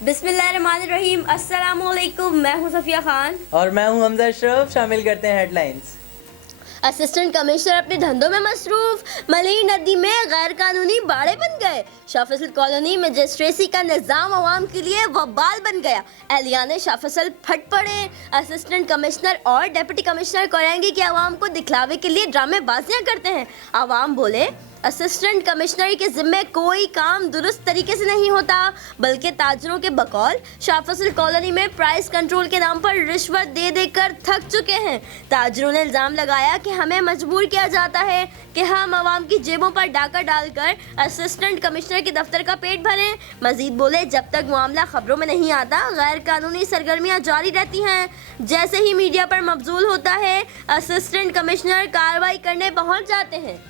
बिस्मिल्लाहिर्रहमानिर्रहीम। अस्सलामुअलैकुम। मैं हूं सफिया खान और मैं हूं हमजा अशरफ। शामिल करते हैं हेडलाइंस। असिस्टेंट कमिश्नर अपने धंधों में मसरूफ। मलई नदी में गैर कानूनी बाड़े बन गए। शाह फैसल कॉलोनी मजिस्ट्रेसी का निज़ाम अवाम के लिए वबाल बन गया। एहलियाने शाह फैसल फट पड़े। असिस्टेंट कमिश्नर और डिप्टी कमिश्नर करेंगे कि अवाम को दिखलावे के लिए ड्रामेबाजियां करते हैं। अवाम बोले असिस्टेंट कमिश्नर के जिम्मे कोई काम दुरुस्त तरीके से नहीं होता, बल्कि ताजरों के बकौल शाह फैसल कॉलोनी में प्राइस कंट्रोल के नाम पर रिश्वत दे देकर थक चुके हैं। ताजरों ने इल्ज़ाम लगाया कि हमें मजबूर किया जाता है कि हम आवाम की जेबों पर डाका डालकर असिस्टेंट कमिश्नर के दफ्तर का पेट भरें। मजीद बोले जब तक मामला खबरों में नहीं आता गैर कानूनी सरगर्मियां जारी रहती हैं। जैसे ही मीडिया पर मबजूल होता है असिस्टेंट कमिश्नर कार्रवाई करने पहुंच जाते हैं।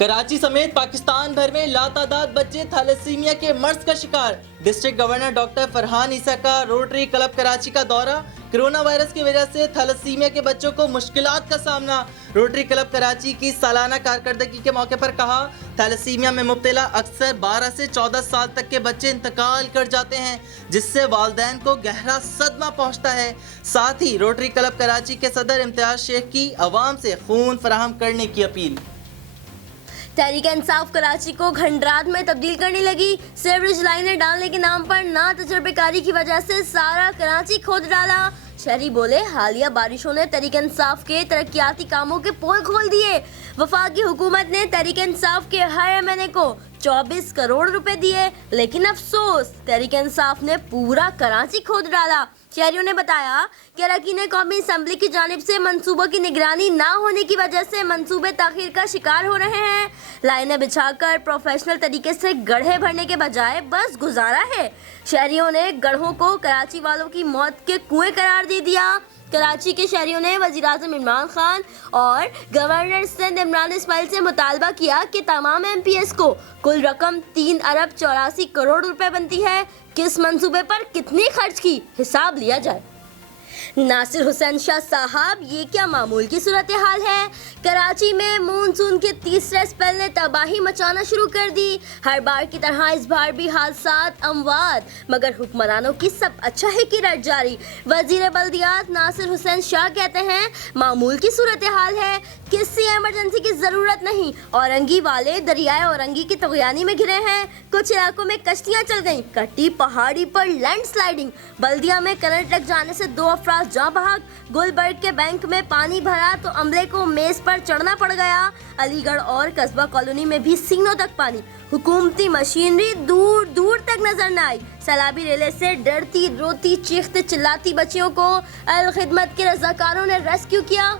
कराची समेत पाकिस्तान भर में लातादाद बच्चे थैलेसीमिया के मर्ज का शिकार। डिस्ट्रिक्ट गवर्नर डॉक्टर फरहान ईसा का रोटरी क्लब कराची का दौरा। कोरोना वायरस की वजह से थैलेसीमिया के बच्चों को मुश्किलात का सामना। रोटरी क्लब कराची की सालाना कारकर्दगी के मौके पर कहा, थैलेसीमिया में मुब्तला अक्सर 12 से 14 साल तक के बच्चे इंतकाल कर जाते हैं, जिससे वालिदैन को गहरा सदमा पहुंचता है। साथ ही रोटरी क्लब कराची के सदर इम्तियाज शेख की अवाम से खून फराहम करने की अपील। तहरीक इंसाफ कराची को घंटरात में तब्दील करने लगी। सीवरेज लाइनें डालने के नाम पर ना तजर्बेकारी की वजह से सारा कराची खोद डाला। शहरी बोले हालिया बारिशों ने तहरीक इंसाफ के तरक्याती कामों के पोल खोल दिए। वफाकी हुकूमत ने तहरीक इंसाफ के हर एमएनए को 24 करोड़ रुपए दिए, लेकिन अफसोस तहरीक इंसाफ ने पूरा कराची खोद डाला। शहरियों ने बताया कि अरकान कौमी असम्बली की जानिब से मंसूबों की निगरानी ना होने की वजह से मंसूबे ताखीर का शिकार हो रहे हैं। लाइनें बिछाकर प्रोफेशनल तरीके से गड्ढे भरने के बजाय बस गुजारा है। शहरियों ने गड्ढों को कराची वालों की मौत के कुएं करार दे दिया। कराची के शहरियों ने वज़ीर-ए-आज़म इमरान खान और गवर्नर सिंध इमरान इस्माइल से मुतालबा किया कि तमाम एमपीएस को कुल रकम 3 अरब 84 करोड़ रुपए बनती है। किस मंसूबे पर कितनी खर्च की हिसाब लिया जाए। नासिर हुसैन शाह साहब, ये क्या मामूल की सूरत हाल है। कराची में मानसून के तीसरे स्पेल ने तबाही मचाना शुरू कर दी। हर बार की तरह इस बार भी हादसात अमवात, मगर हुक्मरानों की सब अच्छा है की रट जारी। वजीर बल्दियात नासिर हुसैन शाह कहते हैं मामूल की सूरत हाल है, किसी इमरजेंसी की जरूरत नहीं। औरंगी वाले दरियाए औरंगी की तगयानी में घिरे हैं। कुछ इलाकों में कश्तियां चल गईं। कट्टी पहाड़ी पर लैंडस्लाइडिंग। बल्दिया में करंट लग जाने से 2 अफराद जाँ बहक। गुलबर्ग के बैंक में पानी भरा तो अमले को मेज पर चढ़ना पड़ गया। अलीगढ़ और कस्बा कॉलोनी में भी सीनों तक पानी। हुकूमती मशीनरी दूर दूर तक नजर न आई। सैलाबी रेले से डरती रोती चीखते चिल्लाती बच्चियों को अल खिदमत के रजाकारों ने रेस्क्यू किया।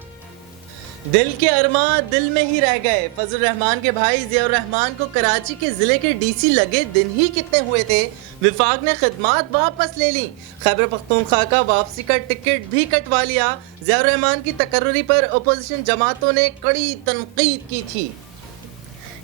दिल के अरमा दिल में ही रह गए। फजल रहमान के भाई जियाउर रहमान को कराची के जिले के डीसी लगे दिन ही कितने हुए थे, विफाक ने खिदमात वापस ले ली। खैबर पख्तूनख्वा का वापसी का टिकट भी कटवा लिया। जियाउर रहमान की तकर्री पर अपोजिशन जमातों ने कड़ी तनकीद की थी।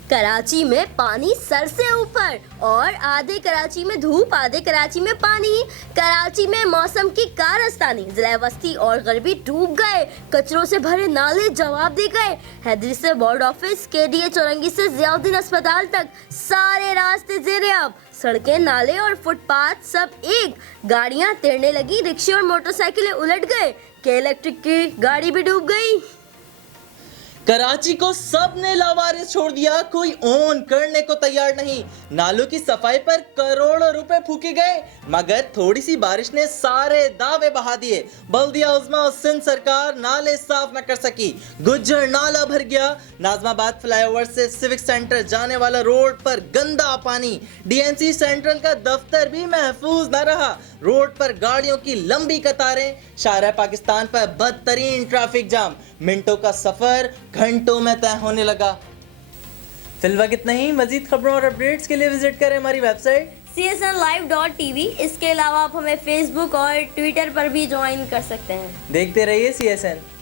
कराची में पानी सर से ऊपर और आधे कराची में धूप, आधे कराची में पानी। कराची में मौसम की कारस्तानी। जिला वस्ती और गरबी डूब गए। कचरों से भरे नाले जवाब दे गए। हैदरी से बोर्ड ऑफिस, केडीए चौरंगी से जियाउद्दीन अस्पताल तक सारे रास्ते ज़ेर-ए-आब। सड़कें, नाले और फुटपाथ सब एक। गाड़ियां तैरने लगी। रिक्शे और मोटरसाइकिलें उलट गए। के इलेक्ट्रिक की गाड़ी भी डूब गई। कराची को सबने लावारिस छोड़ दिया, कोई ऑन करने को तैयार नहीं। नालों की सफाई पर करोड़ों रुपए फूके गए, मगर थोड़ी सी बारिश ने सारे दावे बहा दिए। बल्दिया उज़्मा और सिंध सरकार नाले साफ न कर सकी। गुज्जर नाला भर गया। नाजमाबाद फ्लाईओवर से सिविक सेंटर जाने वाला रोड पर गंदा पानी। डीएनसी सेंट्रल का दफ्तर भी महफूज न रहा। रोड पर गाड़ियों की लंबी कतारें। शाहराह पाकिस्तान पर बदतरीन ट्रैफिक जाम। मिनटों का सफर घंटों में तय होने लगा। फिलहाल इतना ही। मजीद खबरों और अपडेट्स के लिए विजिट करें हमारी वेबसाइट csnlive.tv। इसके अलावा आप हमें फेसबुक और ट्विटर पर भी ज्वाइन कर सकते हैं। देखते रहिए CSN।